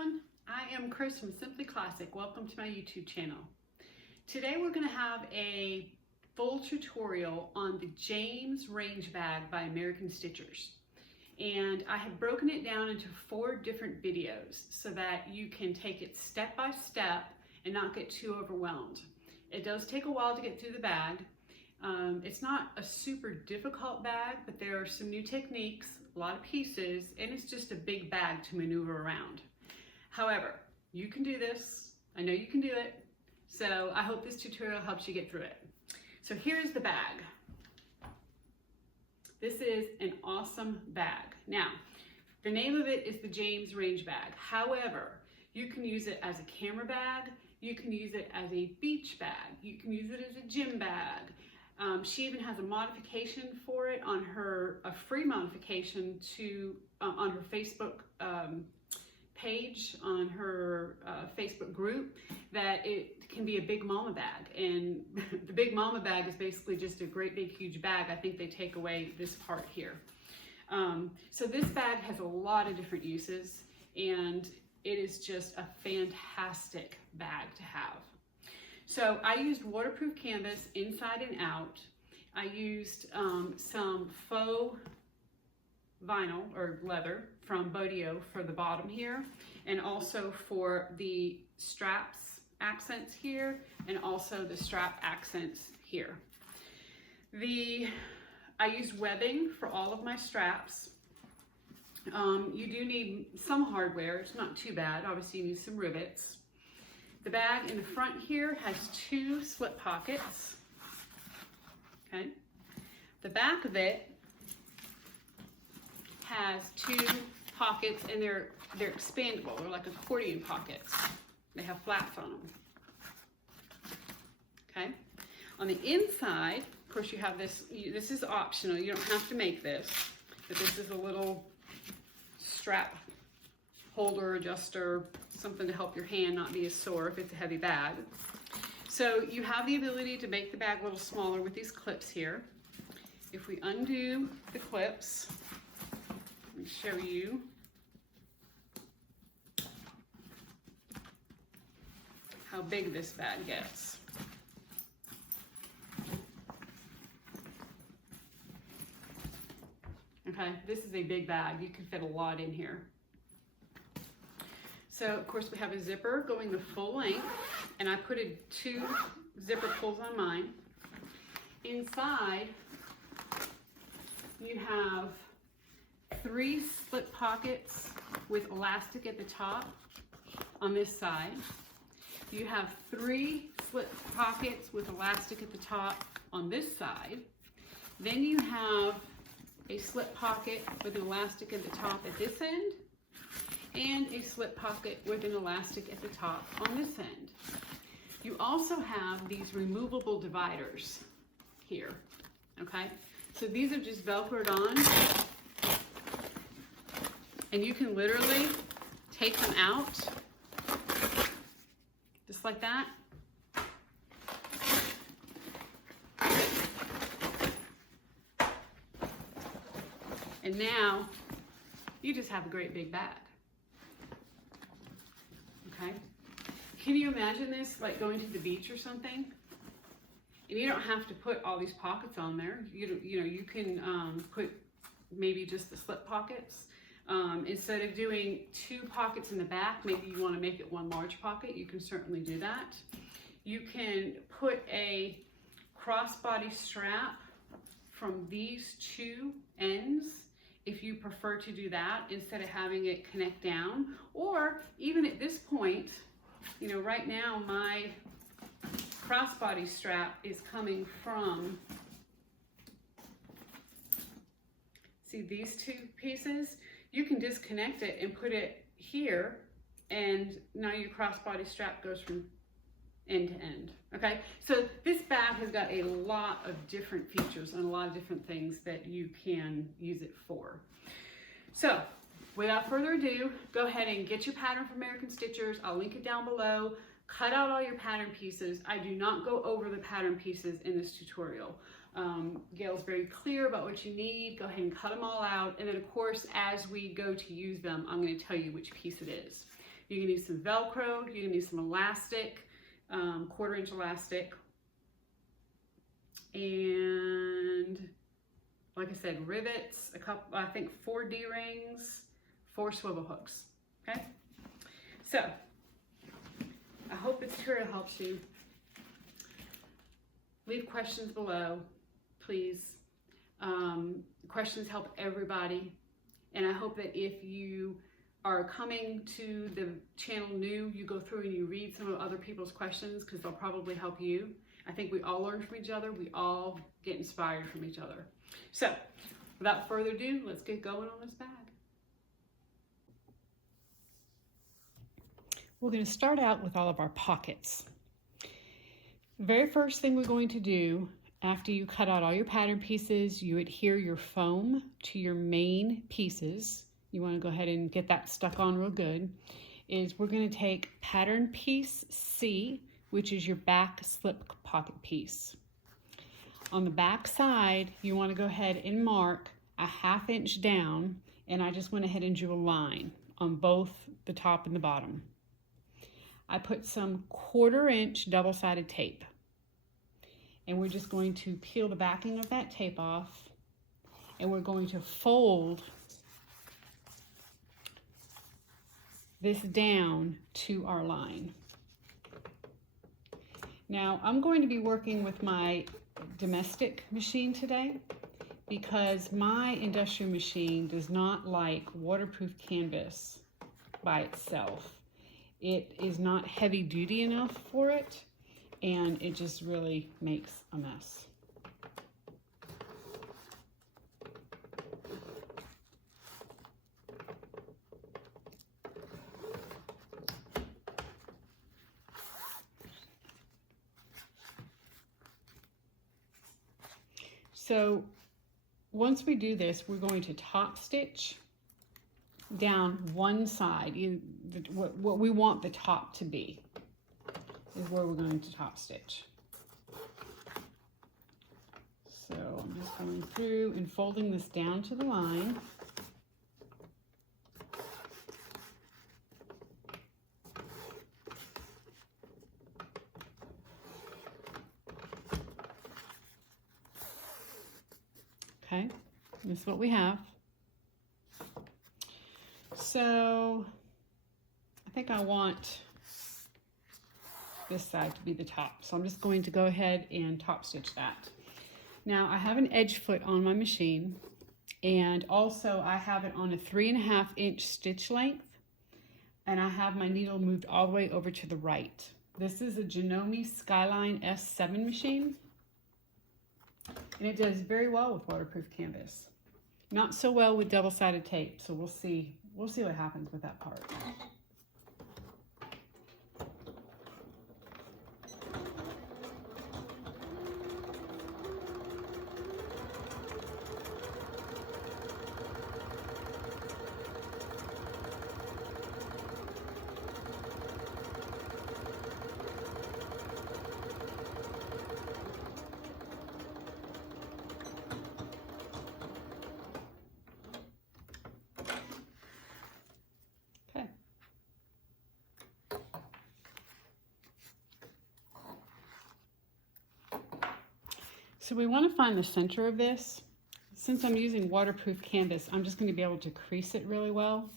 everyone, I am Chris from Simply Classic. Welcome to my YouTube channel. Today we're going to have a full tutorial on the James Range Bag by American Stitchers. And I have broken it down into 4 different videos so that you can take it step by step and not get too overwhelmed. It does take a while to get through the bag. It's not a super difficult bag, but there are some new techniques, a lot of pieces, and it's just a big bag to maneuver around. However, you can do this. I know you can do it. So I hope this tutorial helps you get through it. So here's the bag. This is an awesome bag. Now, the name of it is the James Range Bag. However, you can use it as a camera bag. You can use it as a beach bag. You can use it as a gym bag. She even has a modification for it on a free modification on her Facebook page, on her Facebook group, that it can be a big mama bag. And the big mama bag is basically just a great big huge bag. I think they take away this part here. So this bag has a lot of different uses, and it is just a fantastic bag to have. So I used waterproof canvas inside and out. I used some faux vinyl or leather from Bodio for the bottom here, and also for the straps accents here, and also the strap accents here. I used webbing for all of my straps. You do need some hardware, it's not too bad. Obviously you need some rivets. The bag in the front here has 2 slip pockets. Okay. The back of it has 2 pockets, and they're expandable. They're like accordion pockets. They have flaps on them. Okay. On the inside, of course, you have this. This is optional. You don't have to make this, but this is a little strap holder, adjuster, something to help your hand not be as sore if it's a heavy bag. So you have the ability to make the bag a little smaller with these clips here. If we undo the clips, let me show you. How big this bag gets. Okay, this is a big bag. You can fit a lot in here. So, of course, we have a zipper going the full length, and I put 2 zipper pulls on mine. Inside, you have 3 slip pockets with elastic at the top on this side. You have 3 slip pockets with elastic at the top on this side. Then you have a slip pocket with an elastic at the top at this end, and a slip pocket with an elastic at the top on this end. You also have these removable dividers here, okay? So these are just Velcroed on, and you can literally take them out, just like that. And now you just have a great big bag. Okay? Can you imagine this like going to the beach or something? And you don't have to put all these pockets on there. You can put maybe just the slip pockets. Instead of doing 2 pockets in the back, maybe you want to make it 1 large pocket. You can certainly do that. You can put a crossbody strap from these 2 ends if you prefer to do that instead of having it connect down. Or even at this point, right now my crossbody strap is coming from, see these 2 pieces? You can disconnect it and put it here, and now your crossbody strap goes from end to end. Okay, so this bag has got a lot of different features and a lot of different things that you can use it for. So without further ado, go ahead and get your pattern from American Stitchers. I'll link it down below. Cut out all your pattern pieces. I do not go over the pattern pieces in this tutorial. Gail's very clear about what you need. Go ahead and cut them all out. And then of course, as we go to use them, I'm going to tell you which piece it is. You can use some Velcro, you can use some elastic, 1/4 inch elastic, and like I said, rivets, a couple, I think 4 D-rings, 4 swivel hooks, okay? So, I hope this tutorial helps you. Leave questions below, please. Questions help everybody, and I hope that if you are coming to the channel new, you go through and you read some of other people's questions, because they'll probably help you. I think we all learn from each other. We all get inspired from each other. So, without further ado, let's get going on this bag. We're going to start out with all of our pockets. The very first thing we're going to do, after you cut out all your pattern pieces, you adhere your foam to your main pieces. You want to go ahead and get that stuck on real good. Is we're going to take pattern piece C, which is your back slip pocket piece. On the back side, you want to go ahead and mark a 1/2 inch down, and I just went ahead and drew a line on both the top and the bottom. I put some 1/4 inch double-sided tape, and we're just going to peel the backing of that tape off, and we're going to fold this down to our line. Now, I'm going to be working with my domestic machine today, because my industrial machine does not like waterproof canvas by itself. It is not heavy duty enough for it, and it just really makes a mess. So once we do this, we're going to top stitch down one side. What we want the top to be is where we're going to top stitch. So I'm just going through and folding this down to the line. Okay, this is what we have. So I think I want this side to be the top. So I'm just going to go ahead and top stitch that. Now I have an edge foot on my machine, and also I have it on a 3.5 inch stitch length, and I have my needle moved all the way over to the right. This is a Janome Skyline S7 machine, and it does very well with waterproof canvas. Not so well with double-sided tape, so we'll see what happens with that part. So we want to find the center of this. Since I'm using waterproof canvas, I'm just going to be able to crease it really well.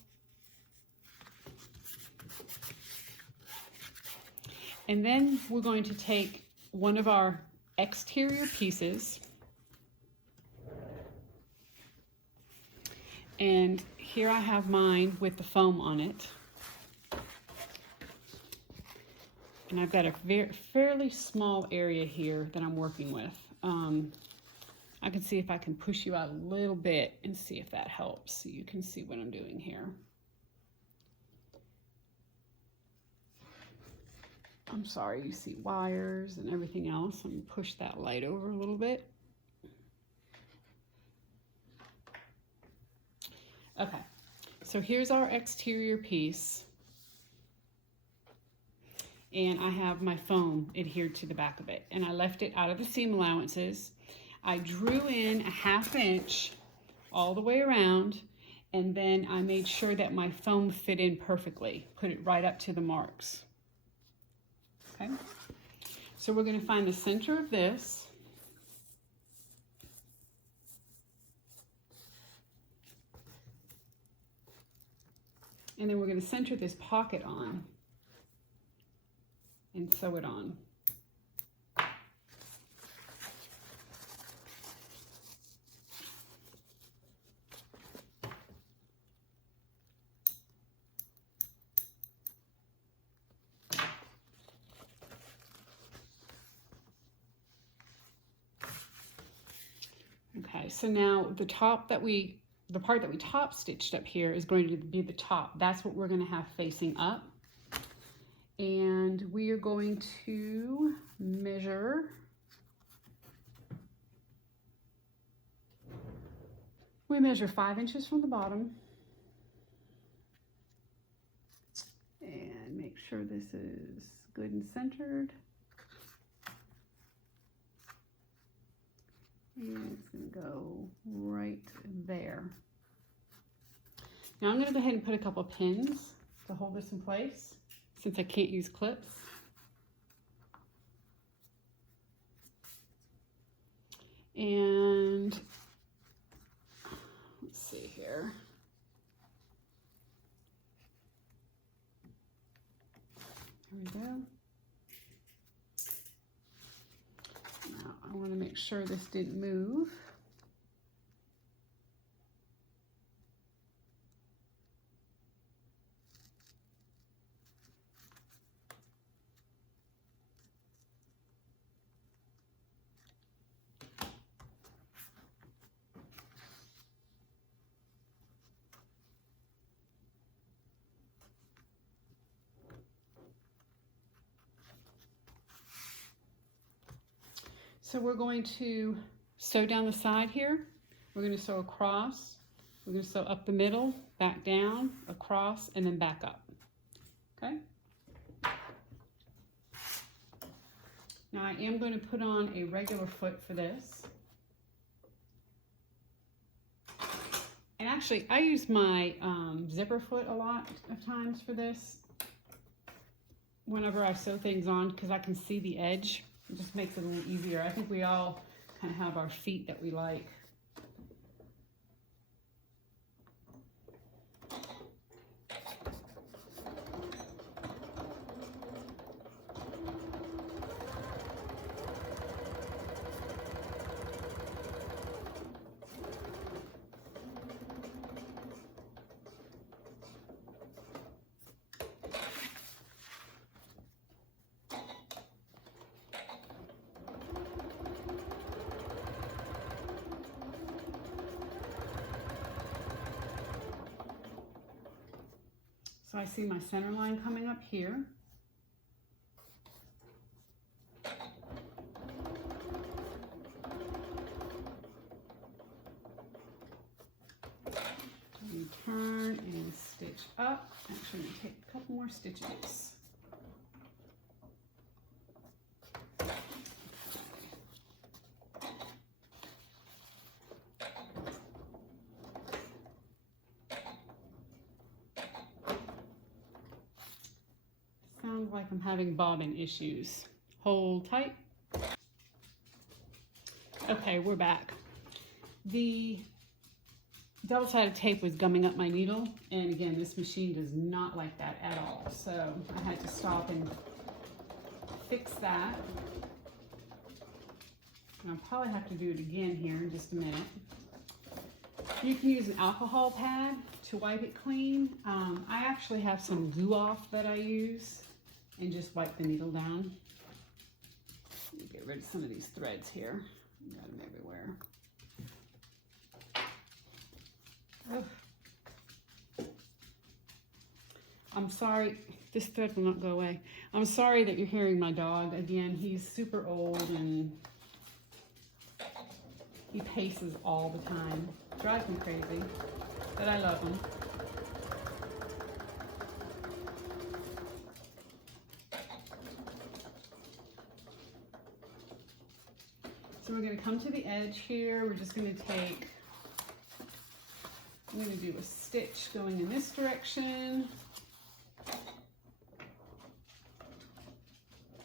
And then we're going to take one of our exterior pieces, and here I have mine with the foam on it. And I've got a fairly small area here that I'm working with. I can see if I can push you out a little bit and see if that helps, so you can see what I'm doing here. I'm sorry, you see wires and everything else. I'm going to push that light over a little bit. Okay, so here's our exterior piece. And I have my foam adhered to the back of it. And I left it out of the seam allowances. I drew in a 1/2 inch all the way around, and then I made sure that my foam fit in perfectly. Put it right up to the marks. Okay, so we're going to find the center of this. And then we're going to center this pocket on and sew it on. Okay, so now the part that we top stitched up here is going to be the top. That's what we're going to have facing up. And we are going to measure. We measure 5 inches from the bottom. And make sure this is good and centered. And it's going to go right there. Now I'm going to go ahead and put a couple pins to hold this in place since I can't use clips. And let's see here. There we go. Now I want to make sure this didn't move. So we're going to sew down the side here. We're going to sew across. We're going to sew up the middle, back down, across, and then back up. Okay? Now I am going to put on a regular foot for this. And actually, I use my zipper foot a lot of times for this whenever I sew things on because I can see the edge. It just makes it a little easier. I think we all kind of have our feet that we like. So I see my center line coming up here. You turn and stitch up. Actually, I'm going to take a couple more stitches. Sounds like I'm having bobbin issues. Hold tight. Okay, we're back. The double-sided tape was gumming up my needle, and again, this machine does not like that at all. So I had to stop and fix that. And I'll probably have to do it again here in just a minute. You can use an alcohol pad to wipe it clean. I actually have some glue off that I use and just wipe the needle down. Let me get rid of some of these threads here. Got them everywhere. Oh. I'm sorry, this thread will not go away. I'm sorry that you're hearing my dog. Again, he's super old and he paces all the time. Drives me crazy, but I love him. So we're going to come to the edge here. We're just going to take I'm going to do a stitch going in this direction.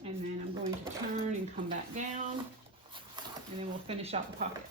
And then I'm going to turn and come back down, and then we'll finish out the pocket.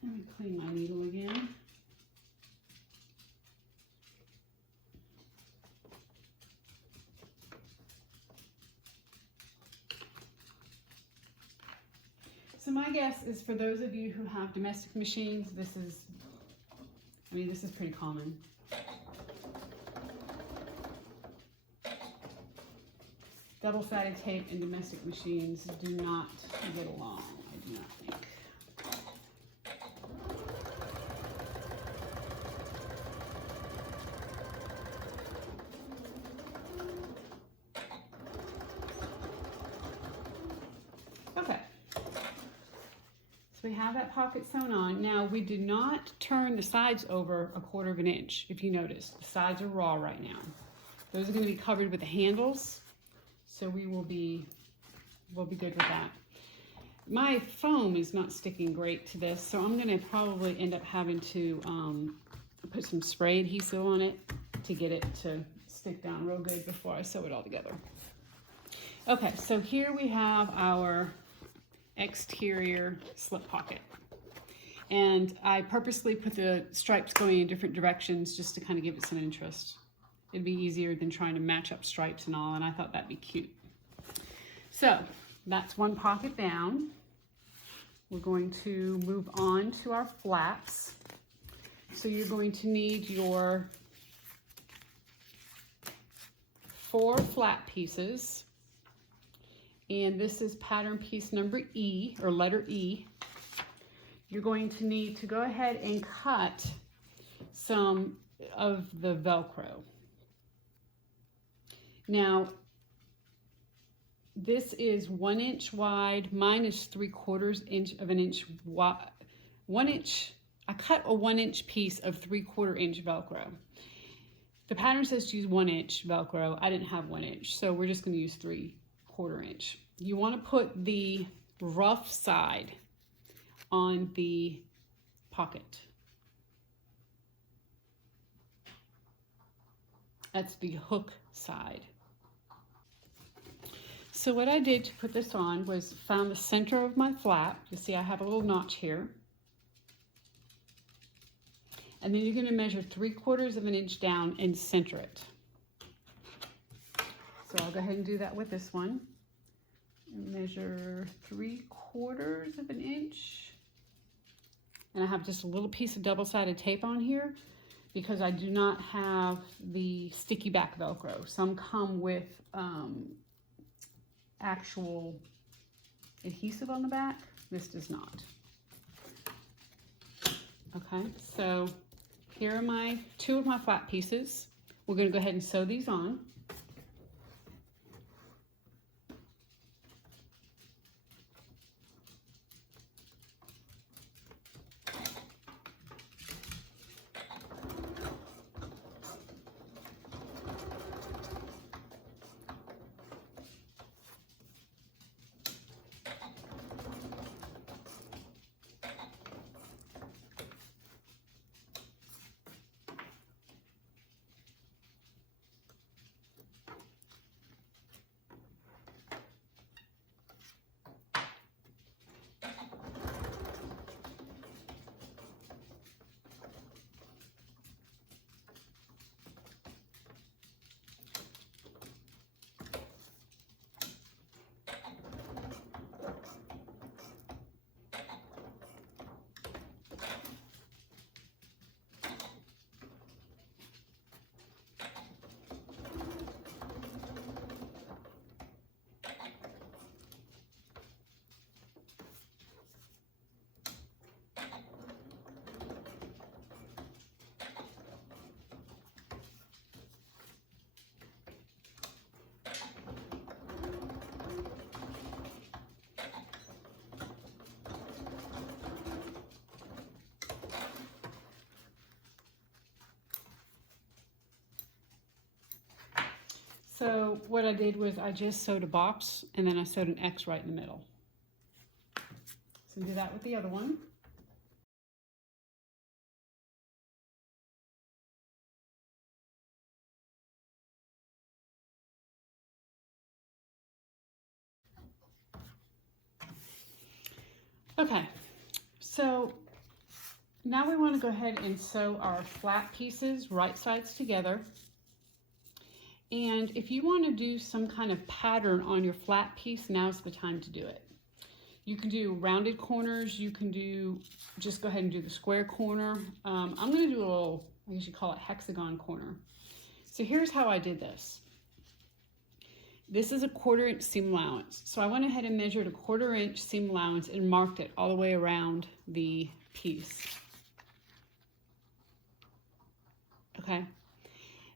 Let me clean my needle again. So my guess is for those of you who have domestic machines, this is pretty common. Double-sided tape and domestic machines do not get along, I do not think. Okay, so we have that pocket sewn on. Now we do not turn the sides over 1/4 of an inch, if you notice. The sides are raw right now. Those are going to be covered with the handles, so we'll be good with that. My foam is not sticking great to this, so I'm going to probably end up having to put some spray adhesive on it to get it to stick down real good before I sew it all together. Okay, so here we have our exterior slip pocket, and I purposely put the stripes going in different directions just to kind of give it some interest. It'd be easier than trying to match up stripes and all, and I thought that'd be cute. So that's one pocket down. We're going to move on to our flaps. So you're going to need your 4 flap pieces. And this is pattern piece number E, or letter E. You're going to need to go ahead and cut some of the Velcro. Now, this is 1 inch wide, mine is 3/4 inch of an inch wide. 1 inch, I cut a 1 inch piece of 3/4 inch Velcro. The pattern says to use 1 inch Velcro. I didn't have 1 inch, so we're just going to use 3/4 inch. You want to put the rough side on the pocket. That's the hook side. So what I did to put this on was found the center of my flap. You see I have a little notch here. And then you're going to measure 3/4 of an inch down and center it. So I'll go ahead and do that with this one. And measure 3/4 of an inch. And I have just a little piece of double-sided tape on here because I do not have the sticky back Velcro. Some come with actual adhesive on the back. This does not. Okay, so here are 2 of my flat pieces. We're going to go ahead and sew these on. So what I did was I just sewed a box and then I sewed an X right in the middle. So do that with the other one. Okay, so now we want to go ahead and sew our flat pieces right sides together. And if you want to do some kind of pattern on your flat piece, now's the time to do it. You can do rounded corners, you can do, just go ahead and do the square corner. I'm going to do a little, I guess you call it hexagon corner. So here's how I did this. This is a 1/4 inch seam allowance. So I went ahead and measured a 1/4 inch seam allowance and marked it all the way around the piece. Okay.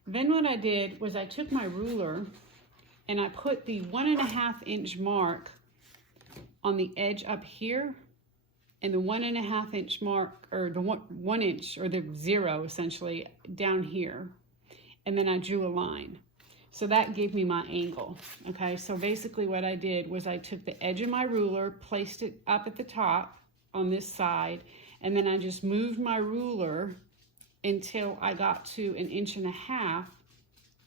Then what I did was I took my ruler and I put the 1.5 inch mark on the edge up here and the 1.5 inch mark, or the 1 inch, or the 0 essentially, down here. And then I drew a line. So that gave me my angle. Okay, so basically what I did was I took the edge of my ruler, placed it up at the top on this side, and then I just moved my ruler until I got to 1.5 inches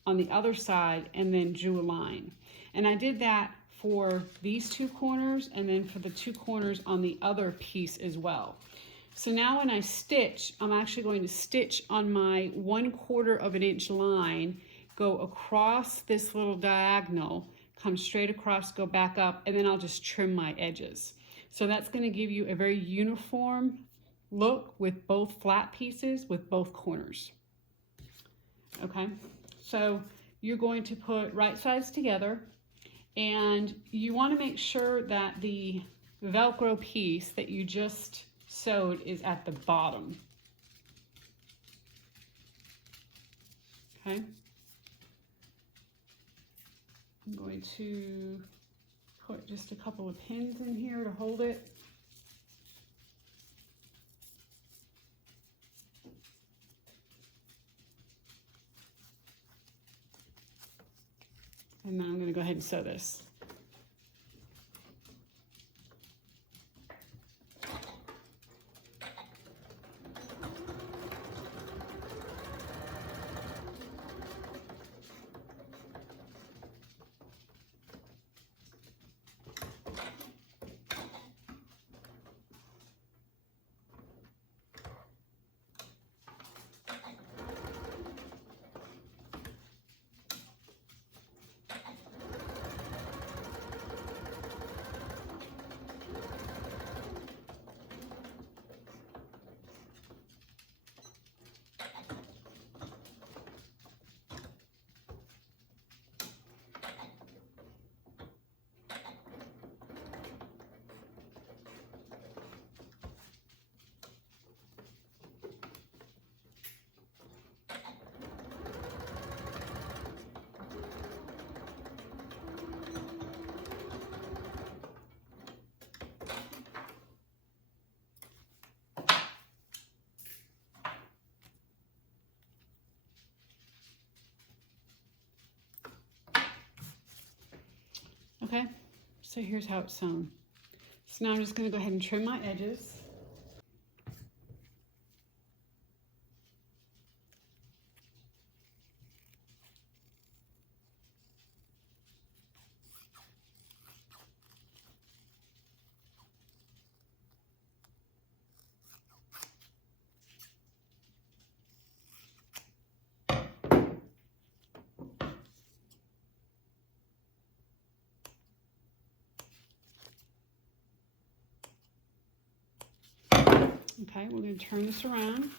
on the other side, and then drew a line. And I did that for these 2 corners and then for the 2 corners on the other piece as well. So now when I stitch, I'm actually going to stitch on my 1/4 inch line, go across this little diagonal, come straight across, go back up, and then I'll just trim my edges. So that's going to give you a very uniform look with both flat pieces with both corners. Okay, so you're going to put right sides together, and you want to make sure that the Velcro piece that you just sewed is at the bottom. Okay. I'm going to put just a couple of pins in here to hold it. And then I'm going to go ahead and sew this. Okay, so here's how it's sewn. So now I'm just going to go ahead and trim my edges. Okay, we're going to turn this around.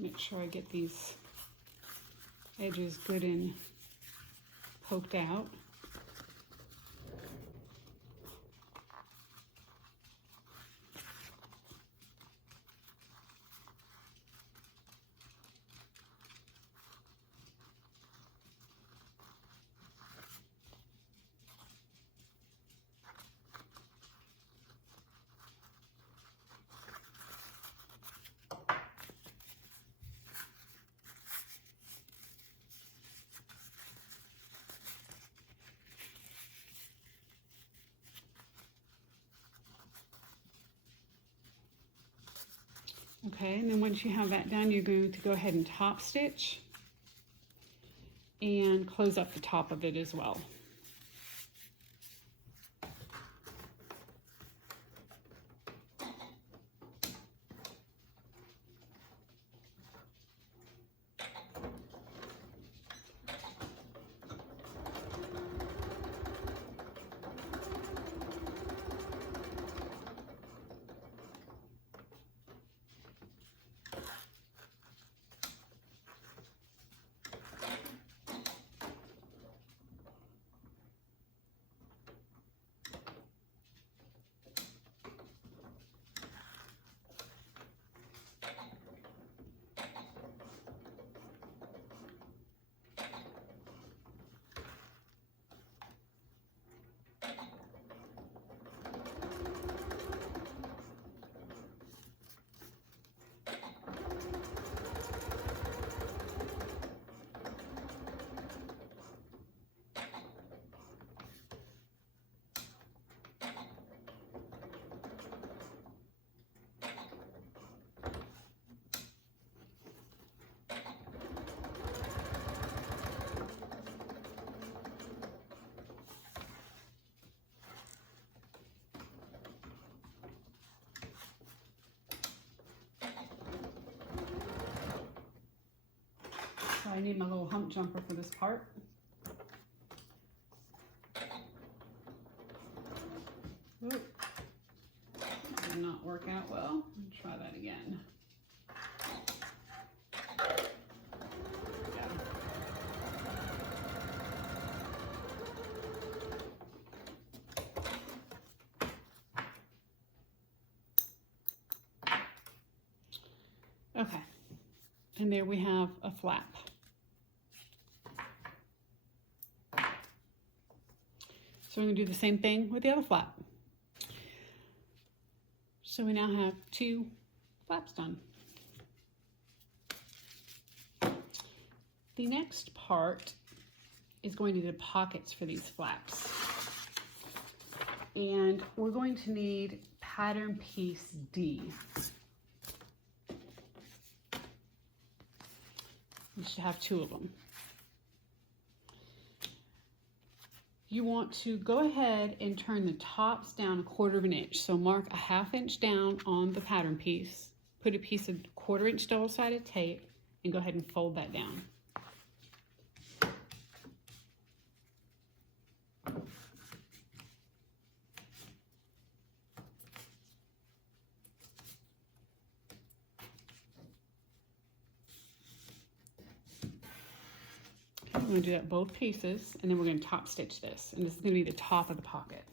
Make sure I get these edges good and poked out. Okay, and then once you have that done, you're going to go ahead and top stitch and close up the top of it as well. So I need my little hump jumper for this part. Oop. That did not work out well. I'll try that again. Okay, and there we have a flap. So we're going to do the same thing with the other flap. So we now have 2 flaps done. The next part is going to be the pockets for these flaps. And we're going to need pattern piece D. You should have 2 of them. You want to go ahead and turn the tops down 1/4 inch. So mark a 1/2 inch down on the pattern piece, put a piece of 1/4 inch double-sided tape, and go ahead and fold that down. I'm going to do that both pieces, and then we're going to top stitch this, and this is going to be the top of the pocket.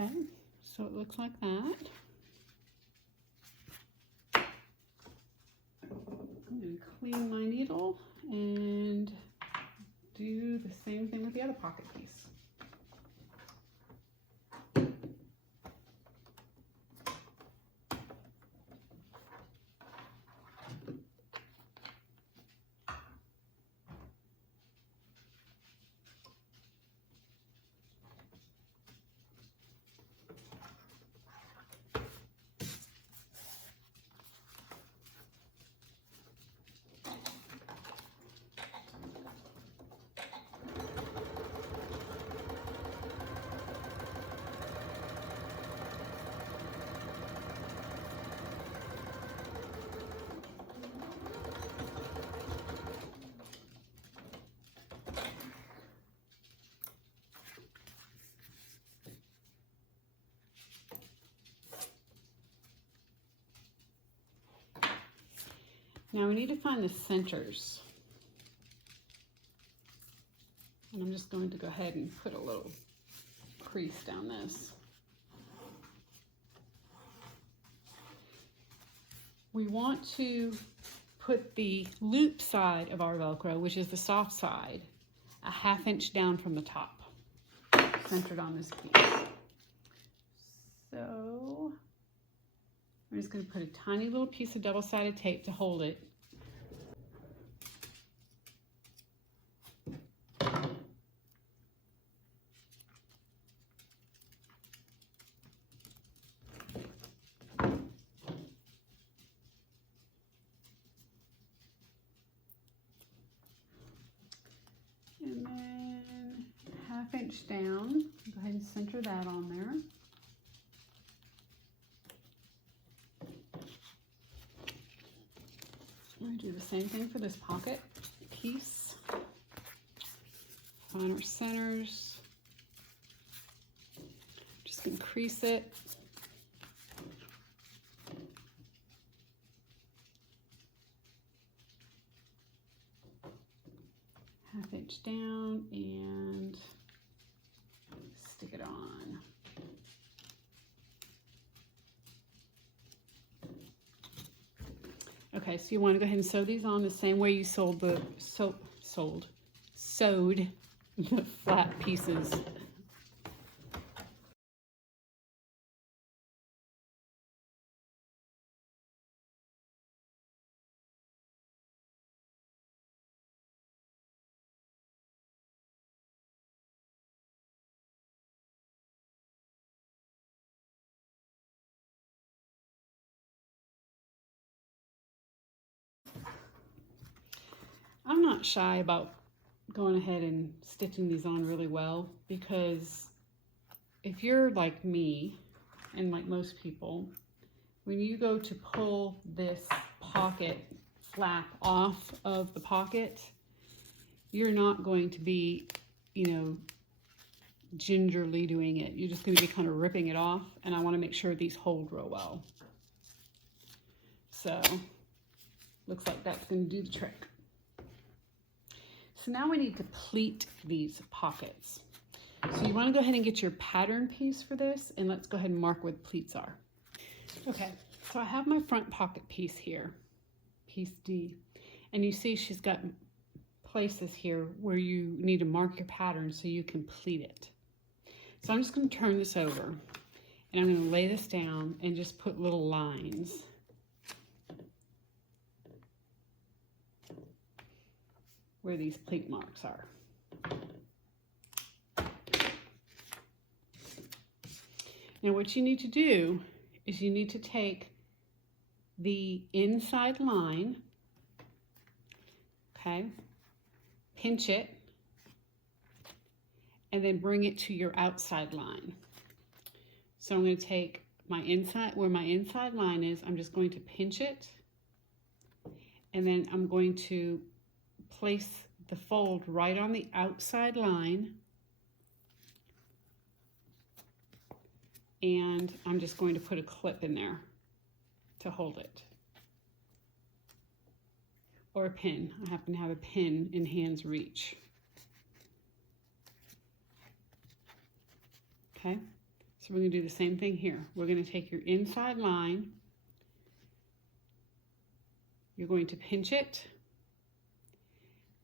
Okay, so it looks like that. I'm going to clean my needle and do the same thing with the other pocket piece. Now we need to find the centers. And I'm just going to go ahead and put a little crease down this. We want to put the loop side of our Velcro, which is the soft side, a 1/2 inch down from the top, centered on this piece. So I'm just going to put a tiny little piece of double-sided tape to hold it. And then 1/2 inch down, go ahead and center that on there. I'm going to do the same thing for this pocket piece. Find our centers. Just increase it. Half inch down and stick it on. Okay, so you want to go ahead and sew these on the same way you sewed the flat pieces. I'm not shy about going ahead and stitching these on really well, because if you're like me and like most people, when you go to pull this pocket flap off of the pocket, you're not going to be, you know, gingerly doing it. You're just going to be kind of ripping it off, and I want to make sure these hold real well. So looks like that's going to do the trick. So now we need to pleat these pockets. So you want to go ahead and get your pattern piece for this, and let's go ahead and mark where the pleats are. Okay, so I have my front pocket piece here, piece D, and you see she's got places here where you need to mark your pattern so you can pleat it. So I'm just going to turn this over, and I'm going to lay this down and just put little lines. Where these pleat marks are. Now what you need to do is you need to take the inside line, okay, pinch it, and then bring it to your outside line. So I'm going to take my inside, where my inside line is, I'm just going to pinch it, and then I'm going to place the fold right on the outside line, and I'm just going to put a clip in there to hold it, or a pin. I happen to have a pin in hand's reach. Okay, so we're going to do the same thing here. We're going to take your inside line, you're going to pinch it,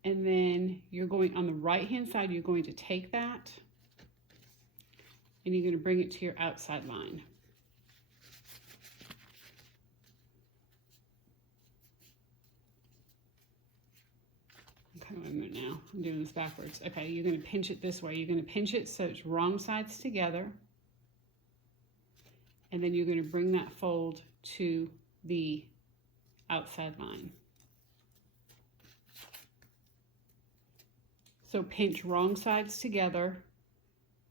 and then you're going on the right hand side, you're going to take that and you're going to bring it to your outside line. Okay, wait a minute now, I'm doing this backwards. Okay, you're going to pinch it this way. You're going to pinch it so it's wrong sides together, and then you're going to bring that fold to the outside line. So pinch wrong sides together,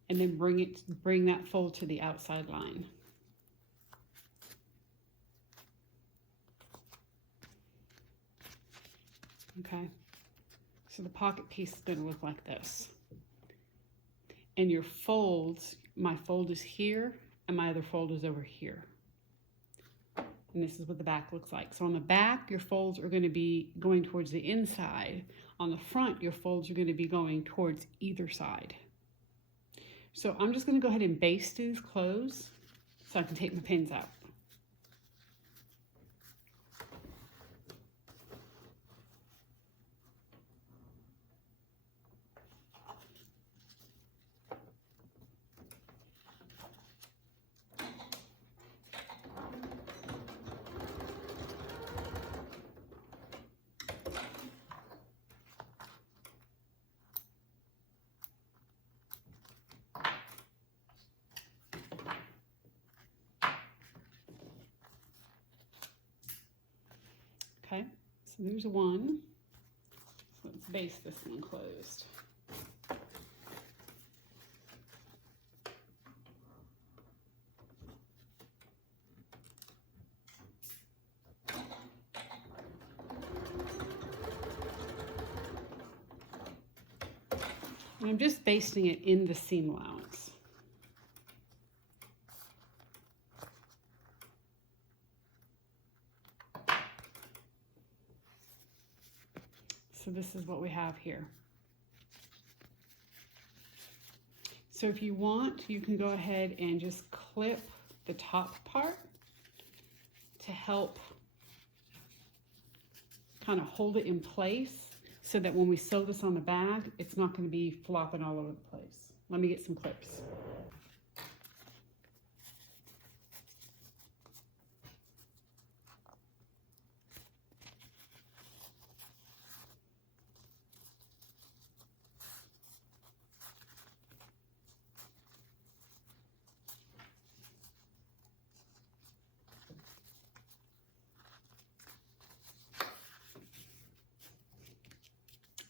and then bring that fold to the outside line. Okay, so the pocket piece is going to look like this. And your folds, my fold is here, and my other fold is over here. and this is what the back looks like. So on the back, your folds are going to be going towards the inside. On the front, your folds are going to be going towards either side. So I'm just going to go ahead and baste these clothes so I can take my pins out. Okay, so there's one. So let's baste this one closed. And I'm just basting it in the seam allowance. So this is what we have here. So if you want, you can go ahead and just clip the top part to help kind of hold it in place so that when we sew this on the bag, it's not going to be flopping all over the place. Let me get some clips.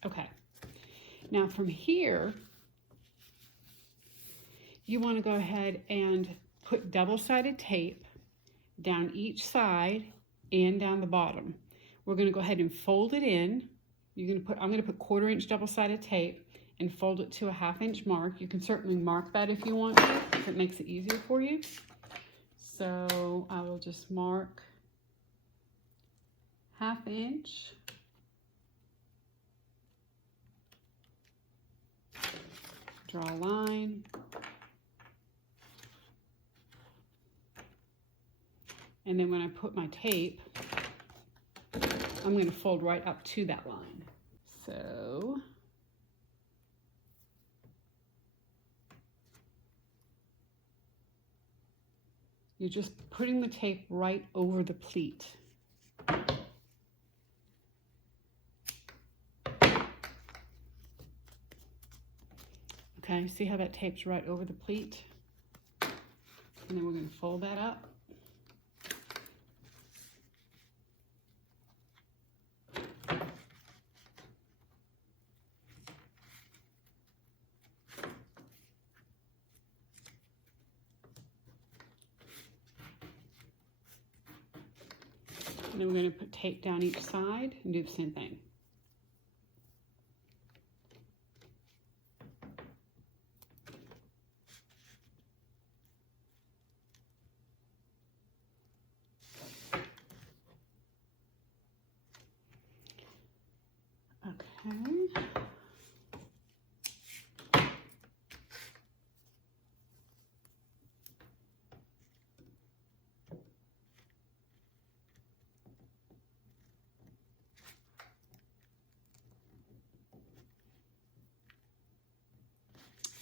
Okay, now from here, you want to go ahead and put double-sided tape down each side and down the bottom. We're going to go ahead and fold it in. I'm going to put 1/4 inch double-sided tape and fold it to a 1/2 inch mark. You can certainly mark that if you want to, if it makes it easier for you. So I will just mark 1/2 inch. Draw a line. And then when I put my tape, I'm going to fold right up to that line. So you're just putting the tape right over the pleat. Okay, see how that tape's right over the pleat? And then we're going to fold that up. And then we're going to put tape down each side and do the same thing. Okay.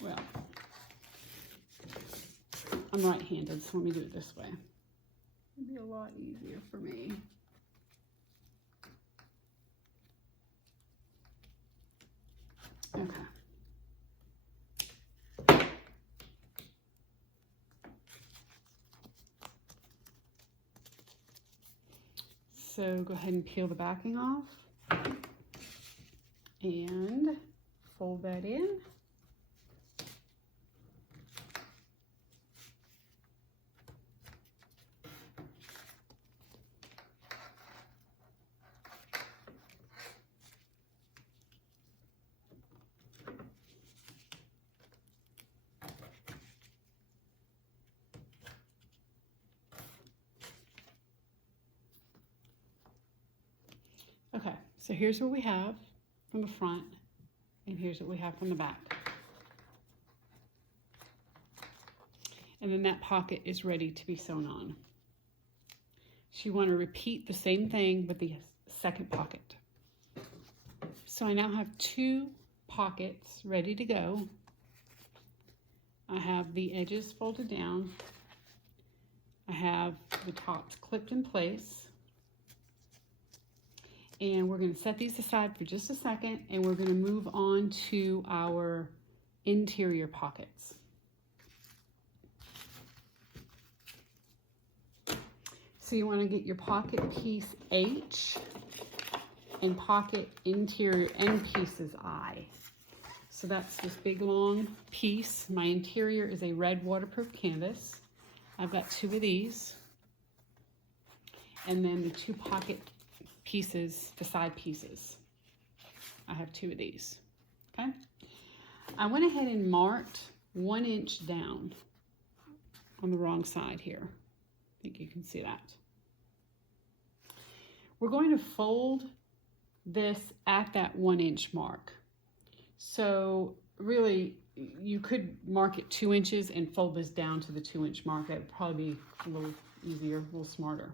Well, I'm right-handed, so let me do it this way. It'd be a lot easier for me. Okay. So go ahead and peel the backing off and fold that in. Okay, so here's what we have from the front, and here's what we have from the back. And then that pocket is ready to be sewn on. So you want to repeat the same thing with the second pocket. So I now have 2 pockets ready to go. I have the edges folded down. I have the tops clipped in place. And we're going to set these aside for just a second, and we're going to move on to our interior pockets. So you want to get your pocket piece H and pocket interior end pieces I. So that's this big long piece. My interior is a red waterproof canvas. I've got 2 of these. And then the 2 pocket pieces, the side pieces. I have 2 of these, okay? I went ahead and marked 1 inch down on the wrong side here. I think you can see that. We're going to fold this at that 1 inch mark. So really, you could mark it 2 inches and fold this down to the 2 inch mark. That would probably be a little easier, a little smarter.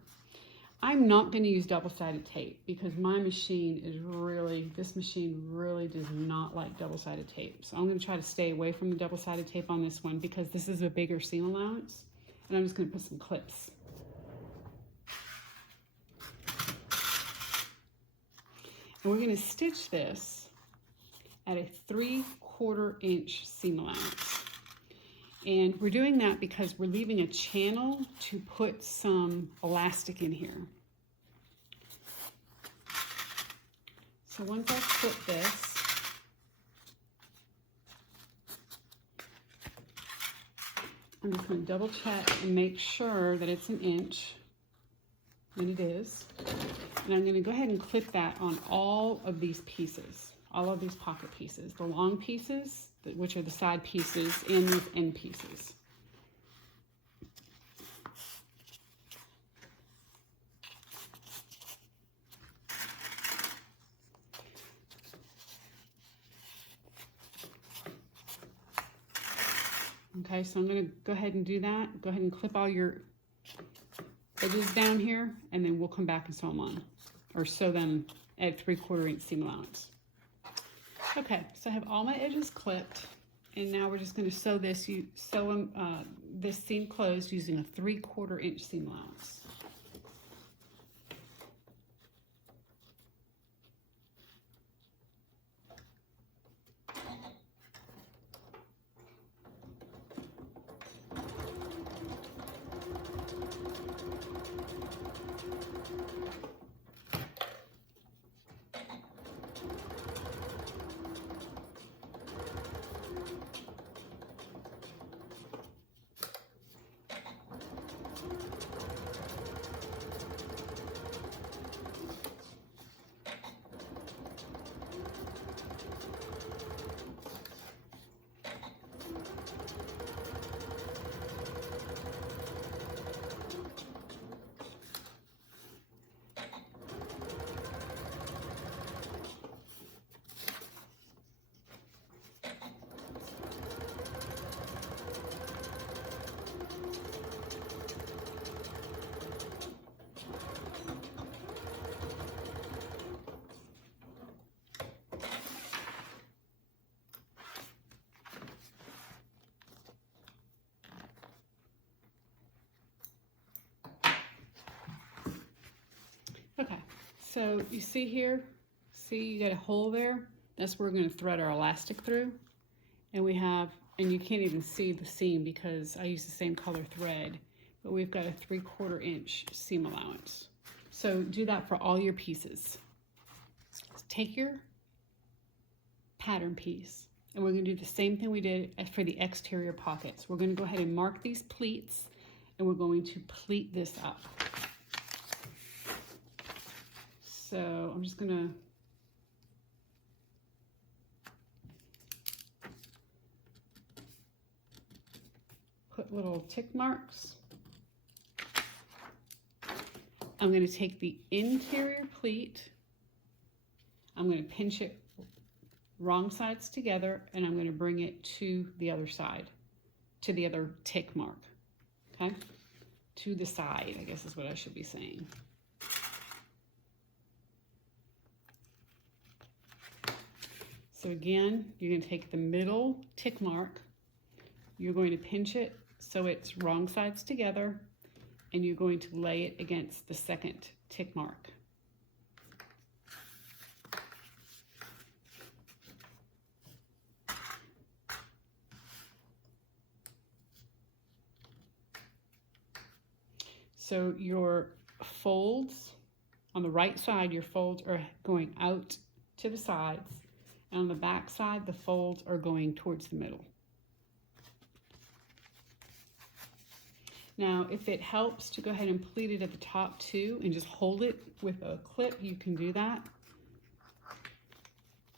I'm not going to use double-sided tape because my machine is really, this machine really does not like double-sided tape. So I'm going to try to stay away from the double-sided tape on this one because this is a bigger seam allowance. And I'm just going to put some clips. And we're going to stitch this at a 3/4 inch seam allowance. And we're doing that because we're leaving a channel to put some elastic in here. So once I put this, I'm just going to double check and make sure that it's 1 inch, and it is. And I'm going to go ahead and clip that on all of these pieces, all of these pocket pieces, the long pieces, which are the side pieces, and these end pieces. Okay, so I'm going to go ahead and do that. Go ahead and clip all your edges down here, and then we'll come back and sew them on, or sew them at 3/4 inch seam allowance. Okay, so I have all my edges clipped, and now we're just going to sew this. You sew them, this seam closed using a 3/4 inch seam allowance. Okay, so you see here, see you got a hole there? That's where we're going to thread our elastic through. And we have, and you can't even see the seam because I use the same color thread, but we've got a 3/4 inch seam allowance. So do that for all your pieces. Take your pattern piece, and we're going to do the same thing we did for the exterior pockets. We're going to go ahead and mark these pleats, and we're going to pleat this up. So I'm just going to put little tick marks. I'm going to take the interior pleat I'm going to pinch it wrong sides together, and I'm going to bring it to the other side, to the other tick mark, okay? To the side, I guess is what I should be saying. So again, you're going to take the middle tick mark, you're going to pinch it so it's wrong sides together, and you're going to lay it against the second tick mark. So your folds, on the right side, your folds are going out to the sides, and on the back side, the folds are going towards the middle. Now, if it helps to go ahead and pleat it at the top too, and just hold it with a clip, you can do that.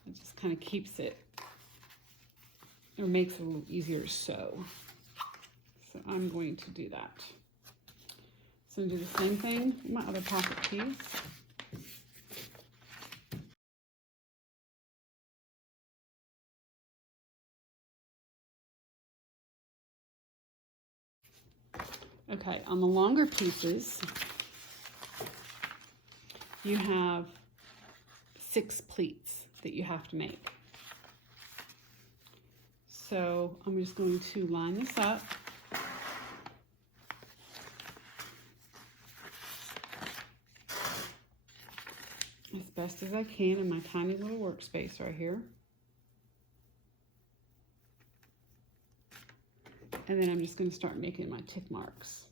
It just kind of keeps it, or makes it a little easier to sew. So I'm going to do that. So I'm going to do the same thing with my other pocket piece. Okay, on the longer pieces, you have 6 pleats that you have to make. So I'm just going to line this up. As best as I can in my tiny little workspace right here. And then I'm just going to start making my tick marks.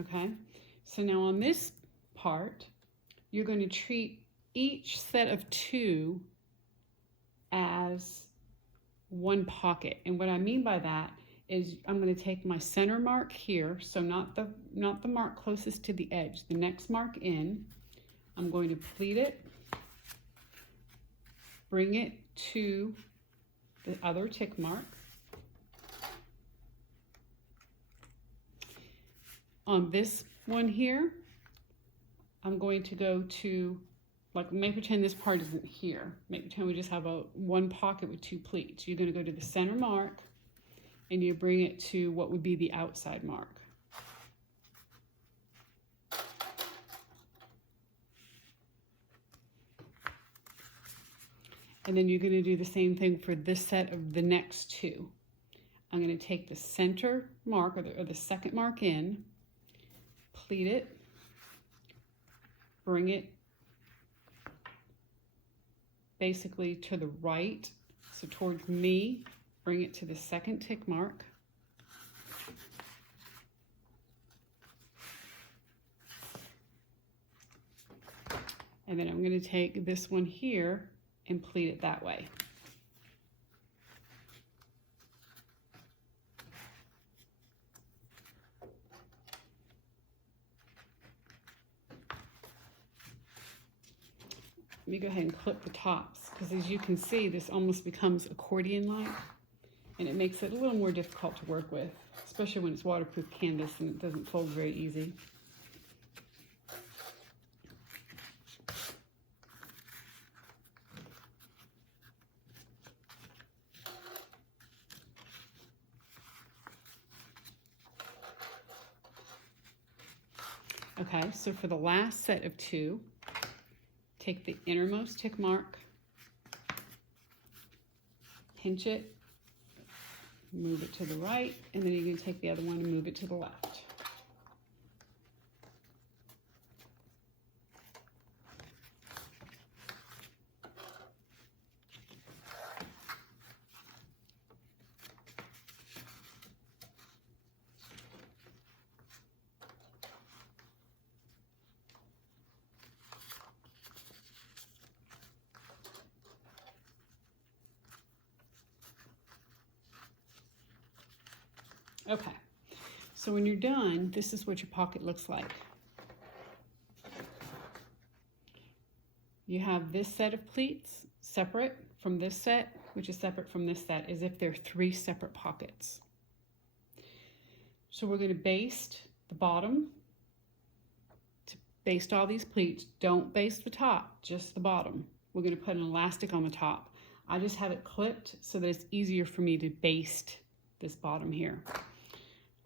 Okay, so now on this part, you're going to treat each set of 2 as one pocket. And what I mean by that is I'm going to take my center mark here, so not the mark closest to the edge, the next mark in. I'm going to pleat it, bring it to the other tick mark. On this one here, I'm going to go to, like, make pretend this part isn't here. Make pretend we just have one pocket with 2 pleats. You're going to go to the center mark, and you bring it to what would be the outside mark. And then you're going to do the same thing for this set of the next 2. I'm going to take the center mark, or the second mark in, pleat it, bring it basically to the right, so towards me, bring it to the second tick mark. And then I'm going to take this one here and pleat it that way. Let me go ahead and clip the tops, because as you can see, this almost becomes accordion-like, and it makes it a little more difficult to work with, especially when it's waterproof canvas and it doesn't fold very easy. Okay, so for the last set of 2, take the innermost tick mark, pinch it, move it to the right, and then you're going to take the other one and move it to the left. Okay, So when you're done, this is what your pocket looks like. You have this set of pleats separate from this set, which is separate from this set, as if they're 3 separate pockets. So we're going to baste the bottom. To baste all these pleats, don't baste the top, just the bottom. We're going to put an elastic on the top. I just have it clipped so that it's easier for me to baste this bottom here.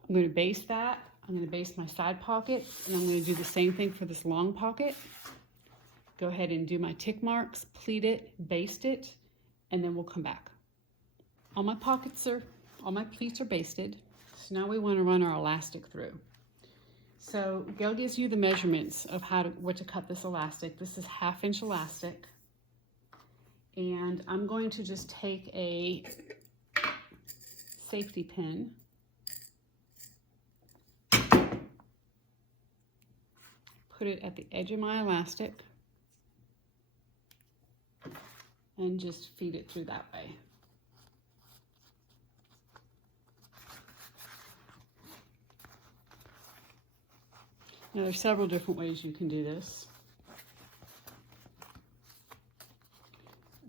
I'm going to baste that. I'm going to baste my side pocket, and I'm going to do the same thing for this long pocket. Go ahead and do my tick marks, pleat it, baste it, and then we'll come back. All my pleats are basted. So now we want to run our elastic through. So Gail gives you the measurements of what to cut this elastic. This is 1/2 inch elastic. And I'm going to just take a safety pin, put it at the edge of my elastic, and just feed it through that way. Now there's several different ways you can do this.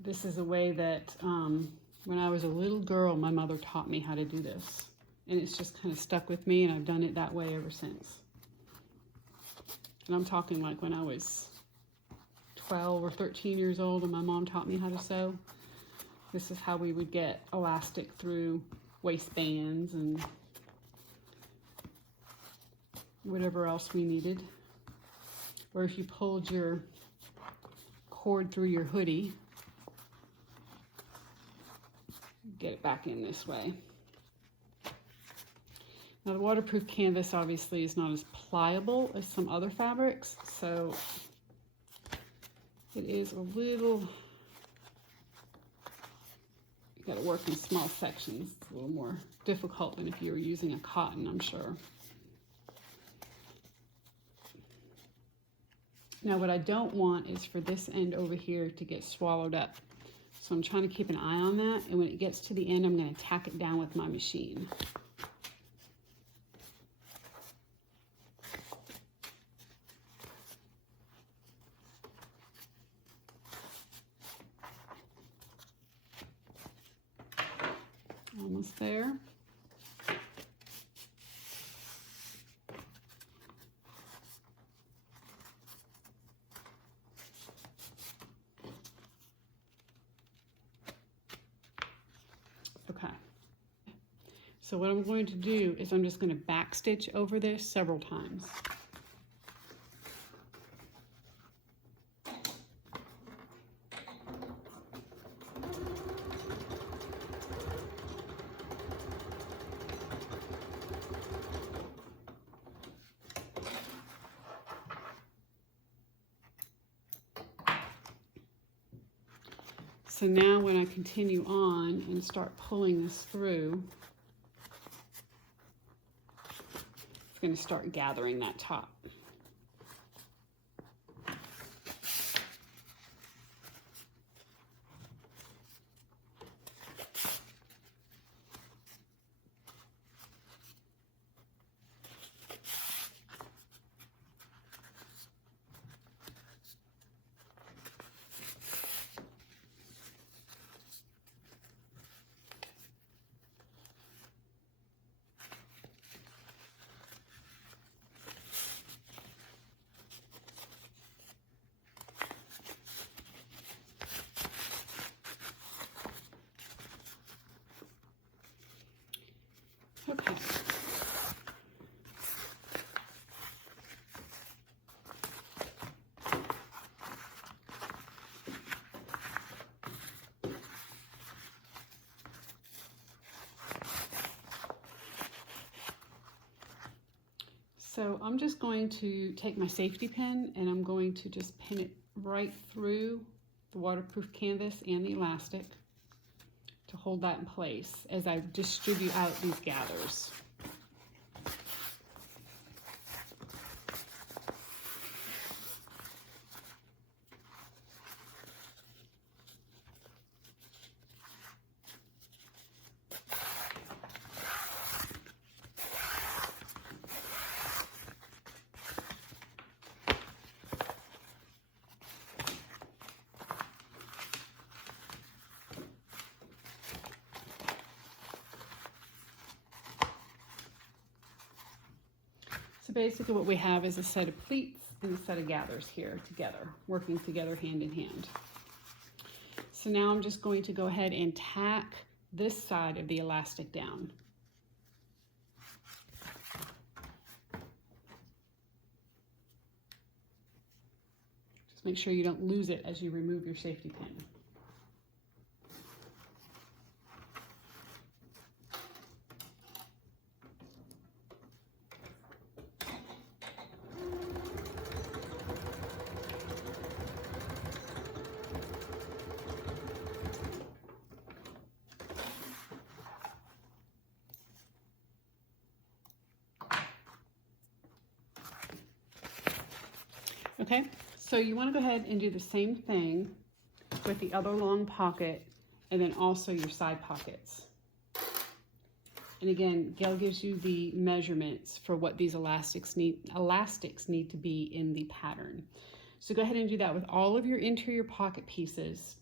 This is a way that when I was a little girl, my mother taught me how to do this. And it's just kind of stuck with me, and I've done it that way ever since. And I'm talking like when I was 12 or 13 years old and my mom taught me how to sew. This is how we would get elastic through waistbands and whatever else we needed. Or if you pulled your cord through your hoodie, get it back in this way. Now the waterproof canvas obviously is not as pliable as some other fabrics, so it is a little, you gotta work in small sections. It's a little more difficult than if you were using a cotton, I'm sure. Now what I don't want is for this end over here to get swallowed up. So I'm trying to keep an eye on that, and when it gets to the end, I'm going to tack it down with my machine. Almost there. Okay. So what I'm going to do is I'm just going to back stitch over this several times. So now when I continue on and start pulling this through, it's going to start gathering that top. Okay. So I'm just going to take my safety pin and I'm going to just pin it right through the waterproof canvas and the elastic to hold that in place as I distribute out these gathers. basically what we have is a set of pleats and a set of gathers here together, working together hand in hand. So now I'm just going to go ahead and tack this side of the elastic down. Just make sure you don't lose it as you remove your safety pin. Okay, so you want to go ahead and do the same thing with the other long pocket and then also your side pockets. And again, Gail gives you the measurements for what these elastics need to be in the pattern. So go ahead and do that with all of your interior pocket pieces,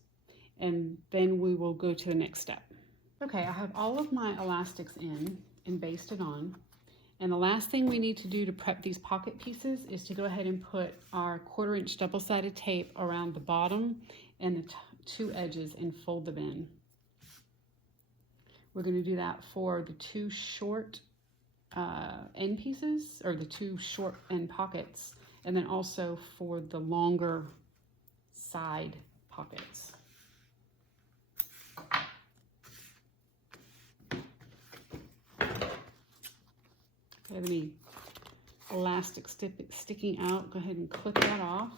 and then we will go to the next step. Okay, I have all of my elastics in and basted on. And the last thing we need to do to prep these pocket pieces is to go ahead and put our 1/4 inch double-sided tape around the bottom and the two edges and fold them in. We're going to do that for the two short end pieces, or the two short end pockets, and then also for the longer side pockets. Okay, the elastic sticking out, go ahead and clip that off.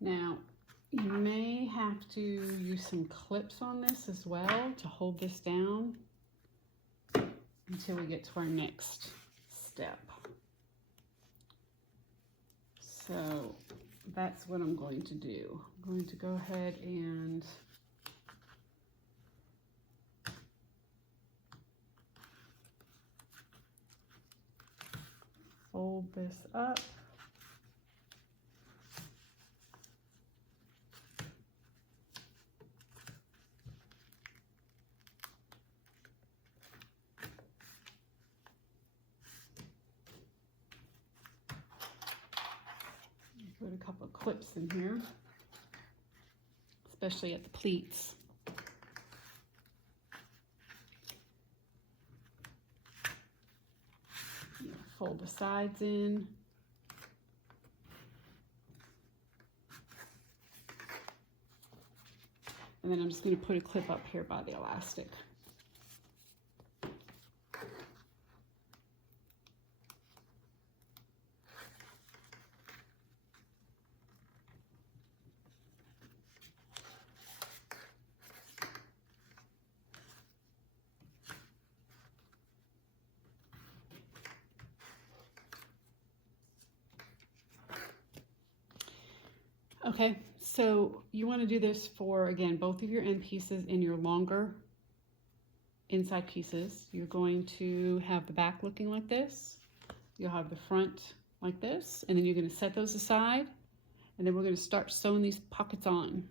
Now, you may have to use some clips on this as well to hold this down until we get to our next step. So that's what I'm going to do. I'm going to go ahead and fold this up. Put a couple of clips in here, especially at the pleats. Fold the sides in. And then I'm just going to put a clip up here by the elastic. Okay, so you want to do this for, again, both of your end pieces and your longer inside pieces. You're going to have the back looking like this. You'll have the front like this, and then you're going to set those aside, and then we're going to start sewing these pockets on.